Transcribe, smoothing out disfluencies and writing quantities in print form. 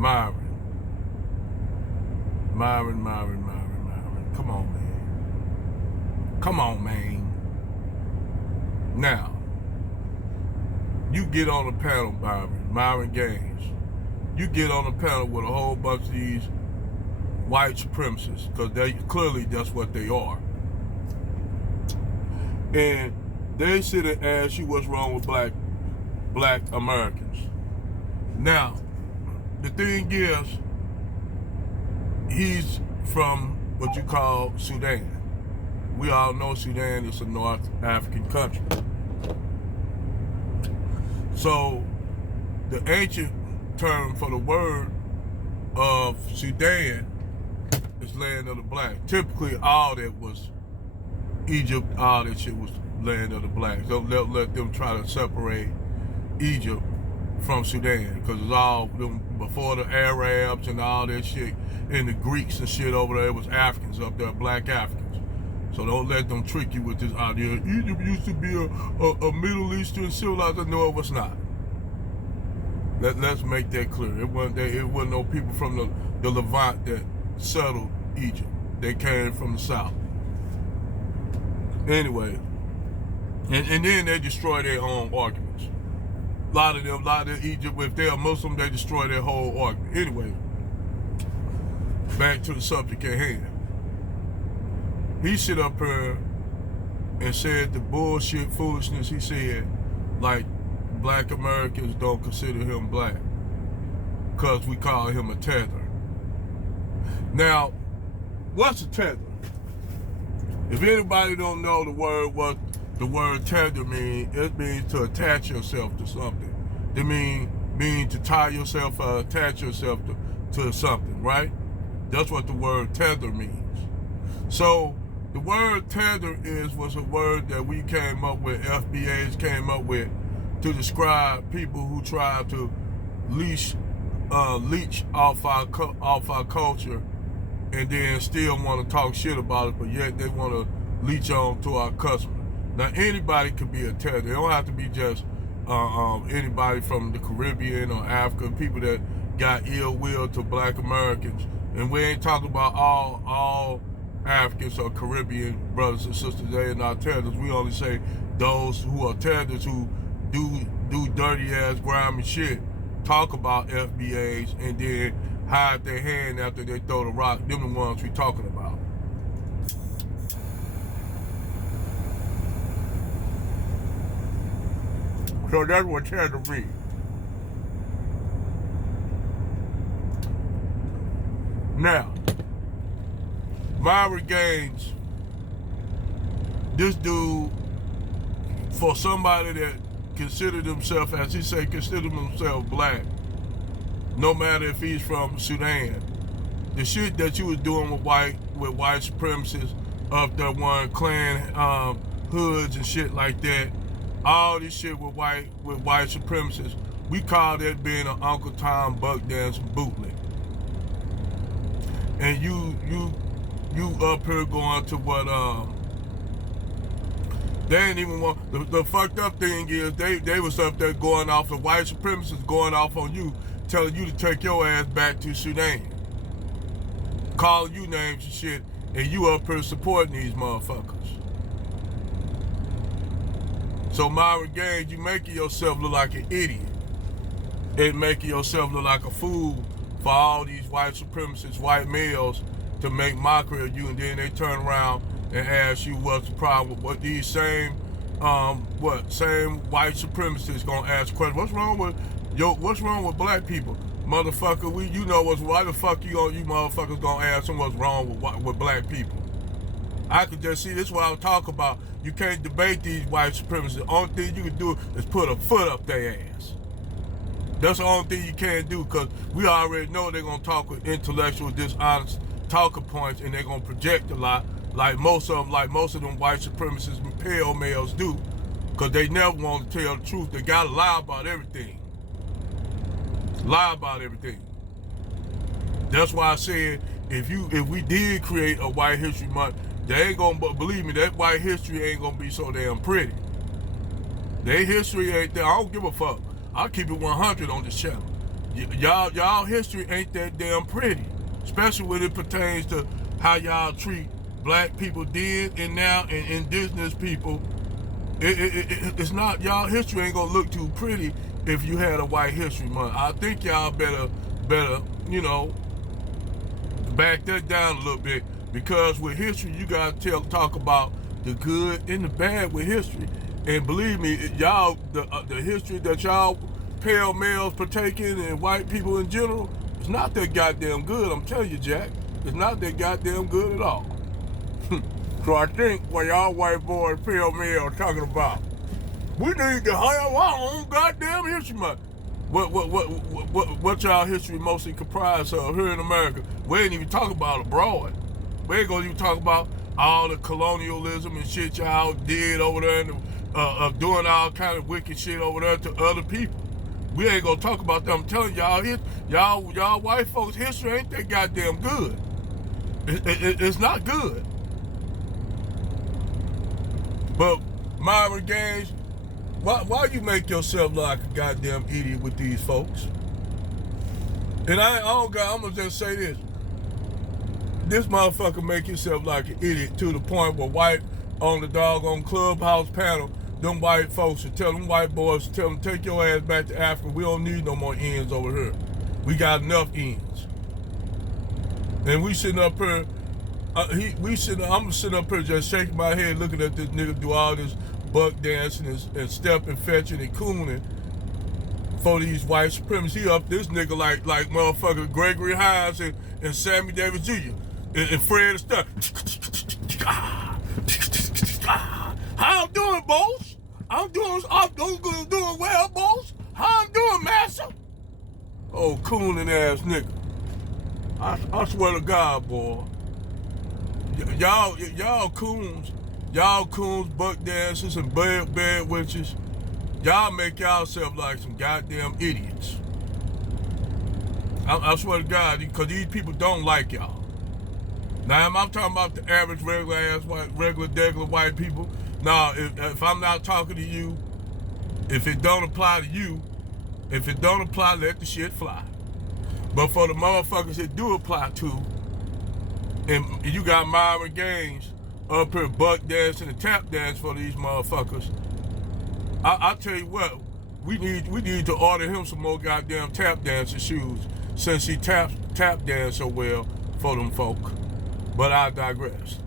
Myron. Come on, man. Come on, man. Now, you get on the panel, Myron Gains. You get on the panel with a whole bunch of these white supremacists, because clearly that's what they are. And they sit and ask you what's wrong with black Americans. Now, the thing is, he's from what you call Sudan. We all know Sudan is a North African country. So, the ancient term for the word of Sudan is land of the black. Typically, all that was Egypt, all that shit was land of the blacks. Don't let them try to separate Egypt from Sudan, because it's all before the Arabs and all that shit, and the Greeks and shit over there, it was Africans up there, black Africans. So don't let them trick you with this idea. Egypt used to be a Middle Eastern civilization. No, it was not. Let's make that clear. It wasn't no people from the Levant that settled Egypt. They came from the south. Anyway, and then they destroy their own arguments. A lot of Egypt, if they're Muslim, they destroy their whole argument. Anyway, back to the subject at hand. He sit up here and said the bullshit foolishness. He said, like, black Americans don't consider him black because we call him a tether. Now, what's a tether? If anybody don't know what the word tether means, it means to attach yourself to something. It means to tie yourself or attach yourself to something, right? That's what the word tether means. So the word tether was a word that we came up with, FBAs came up with, to describe people who try to leech off our culture, and then still want to talk shit about it, but yet they want to leech on to our customer. Now, anybody could be a tether. It don't have to be just anybody from the Caribbean or Africa, people that got ill will to black Americans. And we ain't talking about all Africans or Caribbean brothers and sisters. They are not tethers. We only say those who are tethers, who do dirty ass grimy shit, talk about FBAs, and then hide their hand after they throw the rock. Them the ones we talking about. So that's what tether means. Now, Myron Gains, this dude, for somebody that considered himself, as he say, considered himself black, no matter if he's from Sudan, the shit that you was doing with white supremacists up there, one Klan hoods and shit like that, all this shit with white supremacists, we call that being an Uncle Tom buck dance bootleg. And you up here going to what they ain't even want. The fucked up thing is they was up there going off, the white supremacists going off on you, telling you to take your ass back to Sudan, calling you names and shit, and you up here supporting these motherfuckers. So Myron Gains, you making yourself look like an idiot and making yourself look like a fool for all these white supremacists, white males, to make mockery of you, and then they turn around and ask you what's the problem with what these same white supremacists gonna ask questions. What's wrong with black people? Motherfucker, why the fuck you motherfuckers gonna ask them what's wrong with black people? I could just see, this is what I was talking about. You can't debate these white supremacists. The only thing you can do is put a foot up their ass. That's the only thing you can't do, because we already know they're gonna talk with intellectual, dishonest talking points, and they're gonna project a lot, like most of them white supremacists and pale males do, because they never want to tell the truth. They gotta lie about everything. Lie about everything. That's why I said, if we did create a White History Month, they ain't gonna, believe me, that white history ain't gonna be so damn pretty. Their history ain't there. I don't give a fuck. I'll keep it 100 on this channel. Y'all history ain't that damn pretty, especially when it pertains to how y'all treat black people then and now and indigenous people. It's not, y'all history ain't gonna look too pretty if you had a white history month. I think y'all better, you know, back that down a little bit, because with history you gotta talk about the good and the bad with history. And believe me, y'all, the history that y'all pale males partake in and white people in general, it's not that goddamn good. I'm telling you, Jack, it's not that goddamn good at all. So I think what y'all white boys, pale males talking about, we need to have our own goddamn history month. What y'all history mostly comprised of here in America? We ain't even talking about abroad. We ain't gonna even talk about all the colonialism and shit y'all did over there, and doing all kind of wicked shit over there to other people. We ain't gonna talk about them. I'm telling y'all, y'all white folks' history ain't that goddamn good. It's not good. But Myron Gains, why you make yourself like a goddamn idiot with these folks? And I'm gonna just say this. This motherfucker make himself like an idiot to the point where on the doggone Clubhouse panel, them white folks will tell them white boys, tell them, take your ass back to Africa. We don't need no more ends over here. We got enough ends. And we sitting up here, I'm sitting up here just shaking my head looking at this nigga do all this buck dancing and stepping, fetching, and cooning for these white supremacists. He up this nigga like motherfucker Gregory Hines and Sammy Davis Jr. and Fred Astaire. How I'm doing, boss? I'm doing well, boss. How I'm doing, master? Oh, cooning ass nigga. I swear to God, boy. Y'all coons, buck dancers and bed witches, y'all make yourself like some goddamn idiots. I swear to God, because these people don't like y'all. Now, I'm talking about the average regular white people. Now, if I'm not talking to you, if it don't apply to you, if it don't apply, let the shit fly. But for the motherfuckers that do apply to, and you got Myron Gains up here buck dancing and tap dance for these motherfuckers, I tell you what, we need to order him some more goddamn tap dancing shoes, since he tap dance so well for them folk. But I digress.